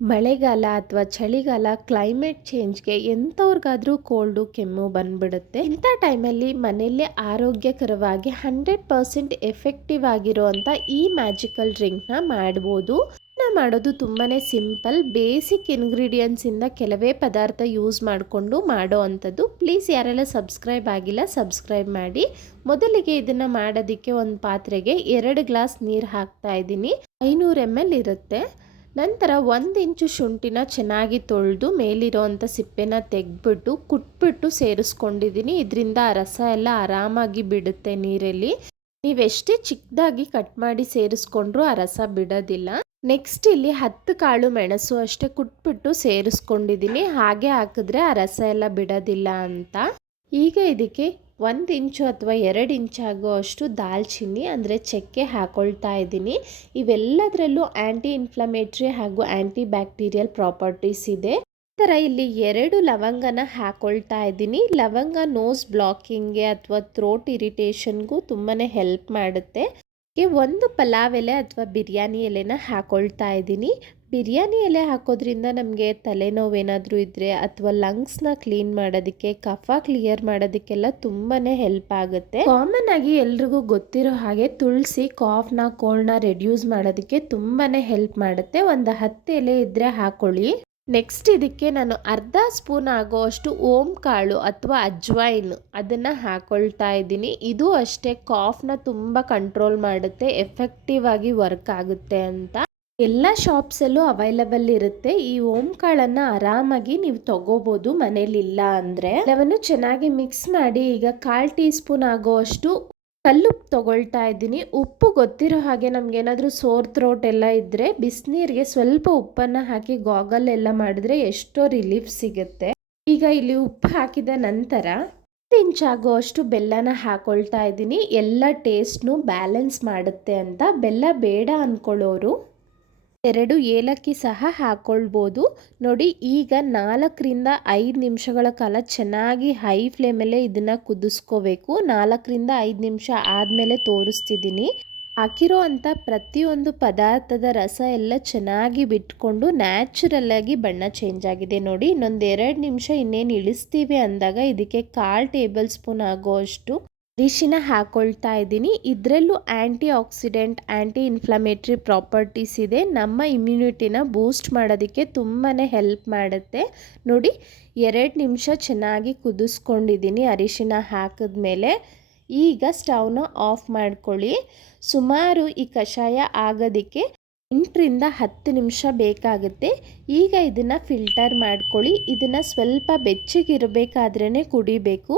ಮಳೆಗಾಲ ಅಥವಾ ಚಳಿಗಾಲ ಕ್ಲೈಮೇಟ್ ಚೇಂಜ್ಗೆ ಎಂಥವ್ರಿಗಾದ್ರೂ ಕೋಲ್ಡು ಕೆಮ್ಮು ಬಂದ್ಬಿಡುತ್ತೆ. ಇಂಥ ಟೈಮಲ್ಲಿ ಮನೆಯಲ್ಲೇ ಆರೋಗ್ಯಕರವಾಗಿ ಹಂಡ್ರೆಡ್ ಪರ್ಸೆಂಟ್ ಎಫೆಕ್ಟಿವ್ ಆಗಿರುವಂಥ ಈ ಮ್ಯಾಜಿಕಲ್ ಡ್ರಿಂಕ್ನ ಮಾಡ್ಬೋದು. ಮಾಡೋದು ತುಂಬಾ ಸಿಂಪಲ್ ಬೇಸಿಕ್ ಇಂಗ್ರೀಡಿಯೆಂಟ್ಸಿಂದ ಕೆಲವೇ ಪದಾರ್ಥ ಯೂಸ್ ಮಾಡಿಕೊಂಡು ಮಾಡೋ ಅಂಥದ್ದು. ಪ್ಲೀಸ್ ಯಾರೆಲ್ಲ ಸಬ್ಸ್ಕ್ರೈಬ್ ಆಗಿಲ್ಲ ಸಬ್ಸ್ಕ್ರೈಬ್ ಮಾಡಿ. ಮೊದಲಿಗೆ ಇದನ್ನು ಮಾಡೋದಕ್ಕೆ ಒಂದು ಪಾತ್ರೆಗೆ ಎರಡು ಗ್ಲಾಸ್ ನೀರು ಹಾಕ್ತಾ ಇದ್ದೀನಿ. ಐನೂರು ಎಂ ಎಲ್ ಇರುತ್ತೆ. ನಂತರ ಒಂದು ಇಂಚು ಶುಂಠಿನ ಚೆನ್ನಾಗಿ ತೊಳೆದು ಮೇಲಿರೋವಂಥ ಸಿಪ್ಪೆನ ತೆಗೆದ್ಬಿಟ್ಟು ಕುಟ್ಬಿಟ್ಟು ಸೇರಿಸ್ಕೊಂಡಿದ್ದೀನಿ. ಇದರಿಂದ ಆ ರಸ ಎಲ್ಲ ಆರಾಮಾಗಿ ಬಿಡುತ್ತೆ ನೀರಲ್ಲಿ. ನೀವೆಷ್ಟೇ ಚಿಕ್ಕದಾಗಿ ಕಟ್ ಮಾಡಿ ಸೇರಿಸ್ಕೊಂಡ್ರೂ ಆ ರಸ ಬಿಡೋದಿಲ್ಲ. ನೆಕ್ಸ್ಟ್ ಇಲ್ಲಿ ಹತ್ತು ಕಾಳು ಮೆಣಸು ಅಷ್ಟೇ ಕುಟ್ಬಿಟ್ಟು ಸೇರಿಸ್ಕೊಂಡಿದ್ದೀನಿ. ಹಾಗೆ ಹಾಕಿದ್ರೆ ಆ ರಸ ಎಲ್ಲ ಬಿಡೋದಿಲ್ಲ ಅಂತ. ಈಗ ಇದಕ್ಕೆ ಒಂದು ಇಂಚು ಅಥವಾ ಎರಡು ಇಂಚಾಗೋ ಅಷ್ಟು ದಾಲ್ಚಿನ್ನಿ ಅಂದರೆ ಚಕ್ಕೆ ಹಾಕೊಳ್ತಾ ಇದ್ದೀನಿ. ಇವೆಲ್ಲದರಲ್ಲೂ ಆ್ಯಂಟಿ ಇನ್ಫ್ಲಮೇಟ್ರಿ ಹಾಗೂ ಆ್ಯಂಟಿ ಬ್ಯಾಕ್ಟೀರಿಯಲ್ ಪ್ರಾಪರ್ಟೀಸ್ ಇದೆ ಥರ ಇಲ್ಲಿ ಎರಡು ಲವಂಗನ ಹಾಕ್ಕೊಳ್ತಾ ಇದ್ದೀನಿ. ಲವಂಗ ನೋಸ್ ಬ್ಲಾಕಿಂಗ್ಗೆ ಅಥವಾ ಥ್ರೋಟ್ ಇರಿಟೇಷನ್ಗೂ ತುಂಬಾ ಹೆಲ್ಪ್ ಮಾಡುತ್ತೆ. ಒಂದು ಪಲಾವ್ ಎಲೆ ಅಥವಾ ಬಿರಿಯಾನಿ ಎಲೆನ ಹಾಕ್ಕೊಳ್ತಾ ಇದ್ದೀನಿ. ಬಿರಿಯಾನಿ ಎಲೆ ಹಾಕೋದ್ರಿಂದ ನಮಗೆ ತಲೆನೋವೇನಾದರೂ ಇದ್ದರೆ ಅಥವಾ ಲಂಗ್ಸ್ನ ಕ್ಲೀನ್ ಮಾಡೋದಕ್ಕೆ, ಕಫ ಕ್ಲಿಯರ್ ಮಾಡೋದಕ್ಕೆಲ್ಲ ತುಂಬಾ ಹೆಲ್ಪ್ ಆಗುತ್ತೆ. ಕಾಮನ್ ಆಗಿ ಎಲ್ರಿಗೂ ಗೊತ್ತಿರೋ ಹಾಗೆ ತುಳಸಿ ಕಾಫ್ನ ಕೋಲ್ಡ್ನ ರೆಡ್ಯೂಸ್ ಮಾಡೋದಕ್ಕೆ ತುಂಬಾ ಹೆಲ್ಪ್ ಮಾಡುತ್ತೆ. ಒಂದು ಹತ್ತು ಎಲೆ ಇದ್ದರೆ ಹಾಕೊಳ್ಳಿ. ನೆಕ್ಸ್ಟ್ ಇದಕ್ಕೆ ನಾನು ಅರ್ಧ ಸ್ಪೂನ್ ಆಗೋಷ್ಟು ಓಂ ಕಾಳು ಅಥವಾ ಅಜ್ವೈನ್ ಅದನ್ನು ಹಾಕೊಳ್ತಾ ಇದ್ದೀನಿ. ಇದು ಅಷ್ಟೇ ಕಾಫ್ನ ತುಂಬ ಕಂಟ್ರೋಲ್ ಮಾಡುತ್ತೆ ಎಫೆಕ್ಟಿವ್ ಆಗಿ ವರ್ಕ್ ಆಗುತ್ತೆ ಅಂತ. ಎಲ್ಲ ಶಾಪ್ಸಲ್ಲೂ ಅವೈಲಬಲ್ ಇರುತ್ತೆ. ಈ ಓಂ ಕಾಳನ್ನು ಆರಾಮಾಗಿ ನೀವು ತಗೋಬೋದು ಮನೇಲಿಲ್ಲ ಅಂದರೆ. ಎಲ್ಲವನ್ನು ಚೆನ್ನಾಗಿ ಮಿಕ್ಸ್ ಮಾಡಿ ಈಗ ಕಾಲ್ ಟೀ ಸ್ಪೂನ್ ಆಗೋಷ್ಟು ಕಲ್ಲುಪ್ಪು ತಗೊಳ್ತಾ ಇದ್ದೀನಿ. ಉಪ್ಪು ಗೊತ್ತಿರೋ ಹಾಗೆ ನಮಗೇನಾದರೂ ಸೋರ್ ಥ್ರೋಟ್ ಎಲ್ಲ ಇದ್ದರೆ ಬಿಸಿನೀರಿಗೆ ಸ್ವಲ್ಪ ಉಪ್ಪನ್ನು ಹಾಕಿ ಗಾಗಲ್ ಎಲ್ಲ ಮಾಡಿದ್ರೆ ಎಷ್ಟೋ ರಿಲೀಫ್ ಸಿಗುತ್ತೆ. ಈಗ ಇಲ್ಲಿ ಉಪ್ಪು ಹಾಕಿದ ನಂತರ ಇಂಚಾಗೋ ಅಷ್ಟು ಬೆಲ್ಲನ ಹಾಕೊಳ್ತಾ ಇದ್ದೀನಿ. ಎಲ್ಲ ಟೇಸ್ಟ್ನು ಬ್ಯಾಲೆನ್ಸ್ ಮಾಡುತ್ತೆ ಅಂತ. ಬೆಲ್ಲ ಬೇಡ ಅಂದ್ಕೊಳ್ಳೋರು ಎರಡು ಏಲಕ್ಕಿ ಸಹ ಹಾಕ್ಕೊಳ್ಬೋದು ನೋಡಿ, ಈಗ ನಾಲ್ಕರಿಂದ ಐದು ನಿಮಿಷಗಳ ಕಾಲ ಚೆನ್ನಾಗಿ ಹೈ ಫ್ಲೇಮಲ್ಲೇ ಇದನ್ನು ಕುದಿಸ್ಕೋಬೇಕು. ನಾಲ್ಕರಿಂದ ಐದು ನಿಮಿಷ ಆದಮೇಲೆ ತೋರಿಸ್ತಿದ್ದೀನಿ. ಹಾಕಿರೋ ಅಂಥ ಪ್ರತಿಯೊಂದು ಪದಾರ್ಥದ ರಸ ಎಲ್ಲ ಚೆನ್ನಾಗಿ ಬಿಟ್ಕೊಂಡು ನ್ಯಾಚುರಲ್ಲಾಗಿ ಬಣ್ಣ ಚೇಂಜ್ ಆಗಿದೆ. ನೋಡಿ, ಇನ್ನೊಂದು ಎರಡು ನಿಮಿಷ ಇನ್ನೇನು ಇಳಿಸ್ತೀವಿ ಅಂದಾಗ ಇದಕ್ಕೆ ಕಾಲು ಟೇಬಲ್ ಸ್ಪೂನ್ ಆಗೋ ಅಷ್ಟು ಅರಿಶಿನ ಹಾಕ್ಕೊಳ್ತಾ ಇದ್ದೀನಿ. ಇದರಲ್ಲೂ antioxidant anti inflammatory properties ಇದೆ. ನಮ್ಮ ಇಮ್ಯುನಿಟಿನ ಬೂಸ್ಟ್ ಮಾಡೋದಕ್ಕೆ ತುಂಬಾ ಹೆಲ್ಪ್ ಮಾಡುತ್ತೆ. ನೋಡಿ, ಎರಡು ನಿಮಿಷ ಚೆನ್ನಾಗಿ ಕುದಿಸ್ಕೊಂಡಿದ್ದೀನಿ ಅರಿಶಿನ ಹಾಕಿದ ಮೇಲೆ ಈಗ ಸ್ಟವ್ನ ಆಫ್ ಮಾಡ್ಕೊಳ್ಳಿ. ಸುಮಾರು ಈ ಕಷಾಯ ಆಗೋದಕ್ಕೆ ಎಂಟರಿಂದ ಹತ್ತು ನಿಮಿಷ ಬೇಕಾಗುತ್ತೆ. ಈಗ ಇದನ್ನು ಫಿಲ್ಟರ್ ಮಾಡ್ಕೊಳ್ಳಿ. ಇದನ್ನು ಸ್ವಲ್ಪ ಬೆಚ್ಚಗಿರಬೇಕಾದ್ರೇ ಕುಡಿಬೇಕು.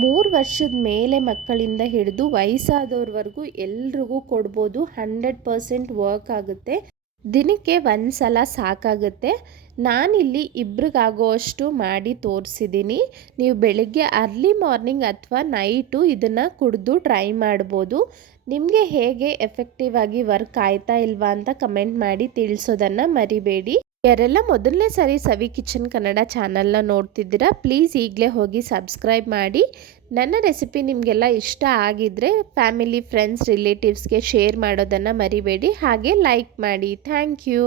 ಮೂರು ವರ್ಷದ ಮೇಲೆ ಮಕ್ಕಳಿಂದ ಹಿಡಿದು ವಯಸ್ಸಾದವ್ರವರೆಗೂ ಎಲ್ರಿಗೂ ಕೊಡ್ಬೋದು. ಹಂಡ್ರೆಡ್ ಪರ್ಸೆಂಟ್ ವರ್ಕ್ ಆಗುತ್ತೆ. ದಿನಕ್ಕೆ ಒಂದು ಸಲ ಸಾಕಾಗುತ್ತೆ. ನಾನಿಲ್ಲಿ ಇಬ್ರಿಗಾಗೋ ಅಷ್ಟು ಮಾಡಿ ತೋರಿಸಿದ್ದೀನಿ ನೀವು ಬೆಳಗ್ಗೆ ಅರ್ಲಿ ಮಾರ್ನಿಂಗ್ ಅಥವಾ ನೈಟು ಇದನ್ನು ಕುಡಿದು ಟ್ರೈ ಮಾಡ್ಬೋದು. ನಿಮಗೆ ಹೇಗೆ ಎಫೆಕ್ಟಿವ್ ಆಗಿ ವರ್ಕ್ ಆಯ್ತಾ ಇಲ್ವಾ ಅಂತ ಕಮೆಂಟ್ ಮಾಡಿ ತಿಳಿಸೋದನ್ನು ಮರಿಬೇಡಿ. ಯಾರೆಲ್ಲ ಮೊದಲನೇ ಸಾರಿ ಸವಿ ಕಿಚನ್ ಕನ್ನಡ ಚಾನಲ್ನ ನೋಡ್ತಿದ್ದೀರಾ ಪ್ಲೀಸ್ ಈಗಲೇ ಹೋಗಿ ಸಬ್ಸ್ಕ್ರೈಬ್ ಮಾಡಿ. ನನ್ನ ರೆಸಿಪಿ ನಿಮಗೆಲ್ಲ ಇಷ್ಟ ಆಗಿದ್ರೆ ಫ್ಯಾಮಿಲಿ ಫ್ರೆಂಡ್ಸ್ ರಿಲೇಟಿವ್ಸ್ಗೆ ಶೇರ್ ಮಾಡೋದನ್ನು ಮರಿಬೇಡಿ. ಹಾಗೆ ಲೈಕ್ ಮಾಡಿ. Thank you